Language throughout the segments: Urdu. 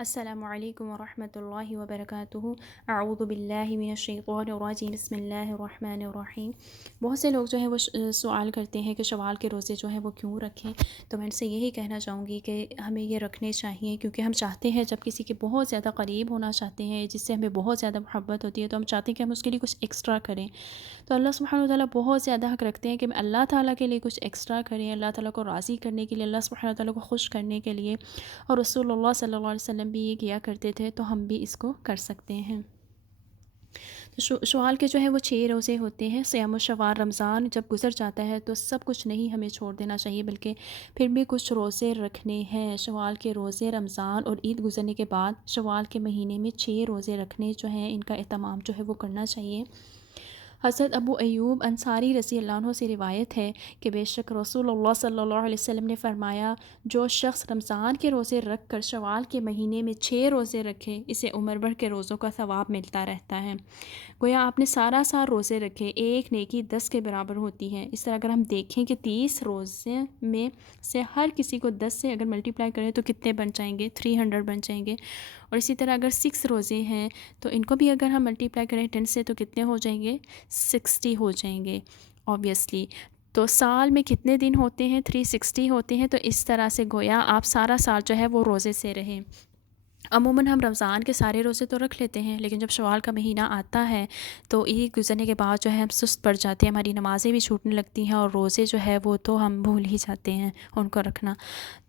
السلام علیکم ورحمۃ اللہ وبرکاتہ۔ اعوذ باللہ من الشیطان الرجیم، بسم اللہ الرحمن الرحیم۔ بہت سے لوگ جو ہے وہ سوال کرتے ہیں کہ شوال کے روزے جو ہیں وہ کیوں رکھیں، تو میں ان سے یہی کہنا چاہوں گی کہ ہمیں یہ رکھنے چاہیے کیونکہ ہم چاہتے ہیں، جب کسی کے بہت زیادہ قریب ہونا چاہتے ہیں، جس سے ہمیں بہت زیادہ محبت ہوتی ہے، تو ہم چاہتے ہیں کہ ہم اس کے لیے کچھ ایکسٹرا کریں۔ تو اللہ سبحانہ وتعالیٰ بہت زیادہ حق رکھتے ہیں کہ اللہ تعالیٰ کے لیے کچھ ایکسٹرا کریں، اللہ تعالیٰ کو راضی کرنے کے لیے، اللہ سبحانہ وتعالیٰ کو خوش کرنے کے لیے۔ اور رسول اللہ صلی اللہ علیہ وسلم بھی یہ کیا کرتے تھے، تو ہم بھی اس کو کر سکتے ہیں۔ تو شوال کے جو ہے وہ 6 روزے ہوتے ہیں۔ صیام شوال، رمضان جب گزر جاتا ہے تو سب کچھ نہیں ہمیں چھوڑ دینا چاہیے، بلکہ پھر بھی کچھ روزے رکھنے ہیں۔ شوال کے روزے، رمضان اور عید گزرنے کے بعد شوال کے مہینے میں 6 روزے رکھنے جو ہیں، ان کا اہتمام جو ہے وہ کرنا چاہیے۔ حضرت ابو ایوب انصاری رضی اللہ عنہ سے روایت ہے کہ بے شک رسول اللہ صلی اللہ علیہ وسلم نے فرمایا، جو شخص رمضان کے روزے رکھ کر شوال کے مہینے میں 6 روزے رکھے، اسے عمر بھر کے روزوں کا ثواب ملتا رہتا ہے۔ گویا آپ نے سارا سال روزے رکھے، ایک نیکی 10 کے برابر ہوتی ہے۔ اس طرح اگر ہم دیکھیں کہ 30 روزے میں سے ہر کسی کو 10 سے اگر ملٹیپلائی کریں تو کتنے بن جائیں گے؟ 300 بن جائیں گے۔ اور اسی طرح اگر 6 روزے ہیں تو ان کو بھی اگر ہم ملٹیپلائی کریں 10 سے تو کتنے ہو جائیں گے؟ 60 ہو جائیں گے اوبیسلی۔ تو سال میں کتنے دن ہوتے ہیں؟ 360 ہوتے ہیں۔ تو اس طرح سے گویا آپ سارا سال جو ہے وہ روزے سے رہیں۔ عموماً ہم رمضان کے سارے روزے تو رکھ لیتے ہیں، لیکن جب شوال کا مہینہ آتا ہے تو عید گزرنے کے بعد جو ہے ہم سست پڑ جاتے ہیں، ہماری نمازیں بھی چھوٹنے لگتی ہیں اور روزے جو ہے وہ تو ہم بھول ہی جاتے ہیں ان کو رکھنا۔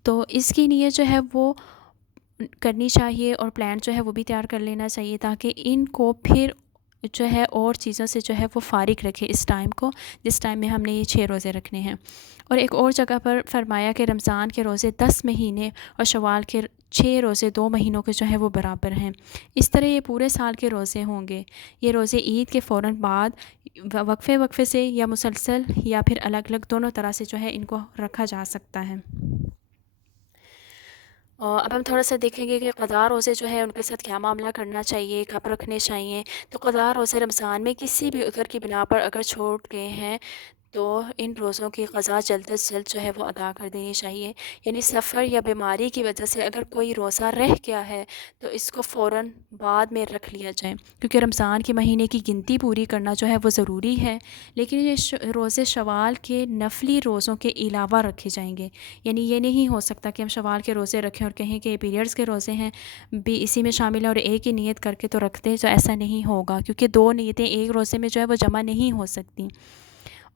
تو اس کی نیت جو ہے وہ کرنی چاہیے اور پلان جو ہے وہ بھی تیار کر لینا چاہیے، تاکہ ان کو پھر جو ہے اور چیزوں سے جو ہے وہ فارغ رکھے اس ٹائم کو، جس ٹائم میں ہم نے یہ 6 روزے رکھنے ہیں۔ اور ایک اور جگہ پر فرمایا کہ رمضان کے روزے 10 مہینے اور شوال کے 6 روزے 2 مہینوں کے جو ہے وہ برابر ہیں۔ اس طرح یہ پورے سال کے روزے ہوں گے۔ یہ روزے عید کے فوراً بعد وقفے وقفے سے یا مسلسل یا پھر الگ الگ دونوں طرح سے جو ہے ان کو رکھا جا سکتا ہے۔ اور اب ہم تھوڑا سا دیکھیں گے کہ قضا روزے جو ہے ان کے ساتھ کیا معاملہ کرنا چاہیے، کب رکھنے چاہیے۔ تو قضا روزے رمضان میں کسی بھی عذر کی بنا پر اگر چھوٹ گئے ہیں تو ان روزوں کی قضا جلد از جلد جو ہے وہ ادا کر دینی چاہیے۔ یعنی سفر یا بیماری کی وجہ سے اگر کوئی روزہ رہ گیا ہے تو اس کو فوراً بعد میں رکھ لیا جائے، کیونکہ رمضان کے مہینے کی گنتی پوری کرنا جو ہے وہ ضروری ہے۔ لیکن یہ روزے شوال کے نفلی روزوں کے علاوہ رکھے جائیں گے۔ یعنی یہ نہیں ہو سکتا کہ ہم شوال کے روزے رکھیں اور کہیں کہ یہ پیریڈز کے روزے ہیں بھی اسی میں شامل ہیں اور ایک ہی نیت کر کے تو رکھ دیں، تو ایسا نہیں ہوگا، کیونکہ 2 نیتیں ایک روزے میں جو ہے وہ جمع نہیں ہو سکتی۔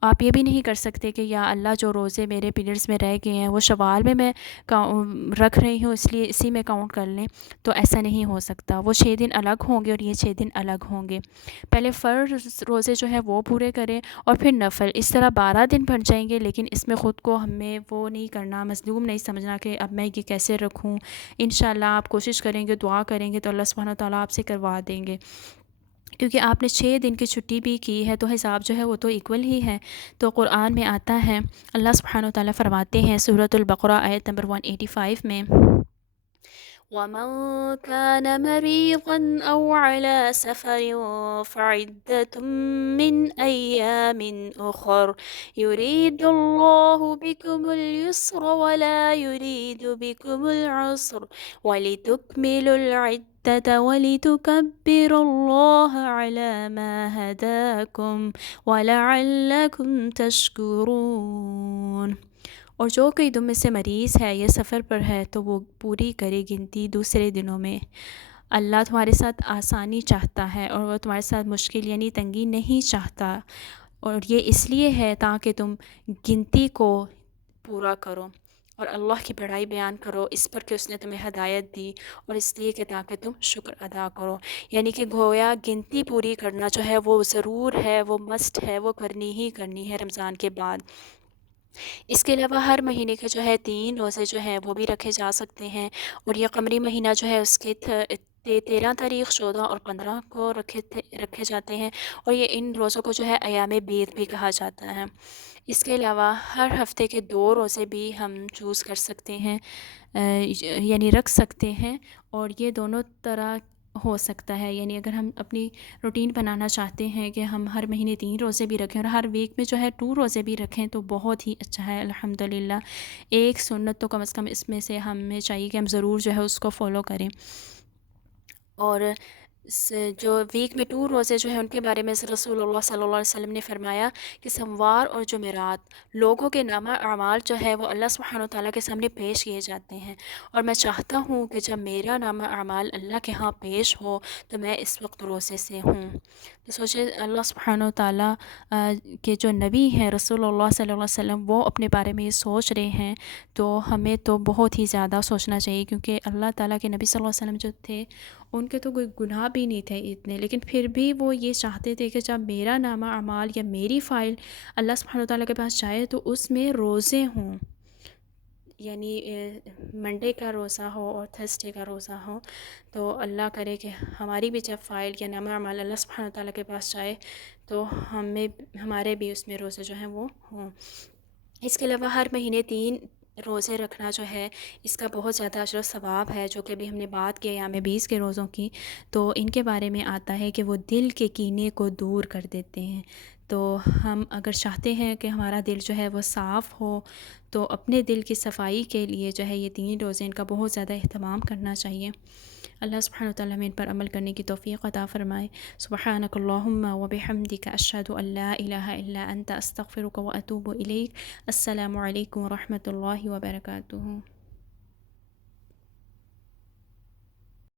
آپ یہ بھی نہیں کر سکتے کہ یا اللہ جو روزے میرے پیریڈز میں رہ گئے ہیں وہ شوال میں رکھ رہی ہوں اس لیے اسی میں کاؤنٹ کر لیں، تو ایسا نہیں ہو سکتا۔ وہ 6 دن الگ ہوں گے اور یہ 6 دن الگ ہوں گے۔ پہلے فرض روزے جو ہے وہ پورے کریں اور پھر نفل، اس طرح 12 دن بن جائیں گے۔ لیکن اس میں خود کو ہمیں وہ نہیں کرنا، مظلوم نہیں سمجھنا کہ اب میں یہ کیسے رکھوں۔ انشاءاللہ آپ کوشش کریں گے، دعا کریں گے تو اللہ سبحانہ وتعالیٰ آپ سے کروا دیں گے، کیونکہ آپ نے 6 دن کی چھٹی بھی کی ہے تو حساب جو ہے وہ تو ایکول ہی ہے۔ تو قرآن میں آتا ہے، اللہ سبحانہ وتعالیٰ فرماتے ہیں سورۃ البقرہ آیت نمبر 185 میں، وَمَن كَانَ مَرِيضًا أَوْ عَلَى سَفَرٍ فَعِدَّةٌ مِّنْ أَيَّامٍ أُخَرَ يُرِيدُ اللَّهُ بِكُمُ الْيُسْرَ وَلَا يُرِيدُ بِكُمُ الْعُسْرَ وَلِتُكْمِلُوا الْعِدَّةَ وَلِتُكَبِّرُوا اللَّهَ عَلَى مَا هَدَاكُمْ وَلَعَلَّكُمْ تَشْكُرُونَ۔ اور جو کوئی تم میں سے مریض ہے یا سفر پر ہے تو وہ پوری کرے گنتی دوسرے دنوں میں۔ اللہ تمہارے ساتھ آسانی چاہتا ہے اور وہ تمہارے ساتھ مشکل یعنی تنگی نہیں چاہتا، اور یہ اس لیے ہے تاکہ تم گنتی کو پورا کرو اور اللہ کی بڑائی بیان کرو اس پر کہ اس نے تمہیں ہدایت دی، اور اس لیے کہ تاکہ تم شکر ادا کرو۔ یعنی کہ گویا گنتی پوری کرنا جو ہے وہ ضرور ہے، وہ مست ہے، وہ کرنی ہی کرنی ہے رمضان کے بعد۔ اس کے علاوہ ہر مہینے کے جو ہے 3 روزے جو ہیں وہ بھی رکھے جا سکتے ہیں، اور یہ قمری مہینہ جو ہے اس کے 13 تاریخ، 14 اور 15 کو رکھے جاتے ہیں، اور یہ ان روزوں کو جو ہے ایام بیض بھی کہا جاتا ہے۔ اس کے علاوہ ہر ہفتے کے 2 روزے بھی ہم چوز کر سکتے ہیں، یعنی رکھ سکتے ہیں، اور یہ دونوں طرح ہو سکتا ہے، یعنی اگر ہم اپنی روٹین بنانا چاہتے ہیں کہ ہم ہر مہینے 3 روزے بھی رکھیں اور ہر ویک میں جو ہے 2 روزے بھی رکھیں تو بہت ہی اچھا ہے الحمدللہ۔ ایک سنت تو کم از کم اس میں سے ہمیں چاہیے کہ ہم ضرور جو ہے اس کو فالو کریں۔ اور جو ویک میں 2 روزے جو ہیں ان کے بارے میں رسول اللہ صلی اللہ علیہ وسلم نے فرمایا کہ سموار اور جمعرات لوگوں کے نامہ اعمال جو ہے وہ اللہ سبحانہ و تعالیٰ کے سامنے پیش کیے جاتے ہیں، اور میں چاہتا ہوں کہ جب میرا نامہ اعمال اللہ کے ہاں پیش ہو تو میں اس وقت روزے سے ہوں۔ تو سوچے اللہ سبحانہ و تعالیٰ کے جو نبی ہیں رسول اللہ صلی اللہ علیہ وسلم وہ اپنے بارے میں یہ سوچ رہے ہیں، تو ہمیں تو بہت ہی زیادہ سوچنا چاہیے، کیونکہ اللہ تعالیٰ کے نبی صلی اللہ علیہ وسلم جو تھے ان کے تو کوئی گناہ بھی نہیں تھے اتنے، لیکن پھر بھی وہ یہ چاہتے تھے کہ جب میرا نامہ اعمال یا میری فائل اللہ سبحانہ و تعالیٰ کے پاس جائے تو اس میں روزے ہوں، یعنی منڈے کا روزہ ہو اور تھرسڈے کا روزہ ہو۔ تو اللہ کرے کہ ہماری بھی جب فائل یا نامہ اعمال اللہ سبحانہ و تعالیٰ کے پاس جائے تو ہمارے بھی اس میں روزے جو ہیں وہ ہوں۔ اس کے علاوہ ہر مہینے 3 روزے رکھنا جو ہے اس کا بہت زیادہ اجر و ثواب ہے، جو کہ ابھی ہم نے بات کی ایام 20 کے روزوں کی، تو ان کے بارے میں آتا ہے کہ وہ دل کے کینے کو دور کر دیتے ہیں۔ تو ہم اگر چاہتے ہیں کہ ہمارا دل جو ہے وہ صاف ہو تو اپنے دل کی صفائی کے لیے جو ہے یہ 3 روزے ان کا بہت زیادہ اہتمام کرنا چاہیے۔ اللہ سبحانہ وتعالی ہمیں ان پر عمل کرنے کی توفیق عطا فرمائے۔ سبحانک اللہم و بحمدک اشہد ان لا الہ الا انت استغفرک و اتوب الیک۔ السلام علیکم و رحمۃ اللہ وبرکاتہ۔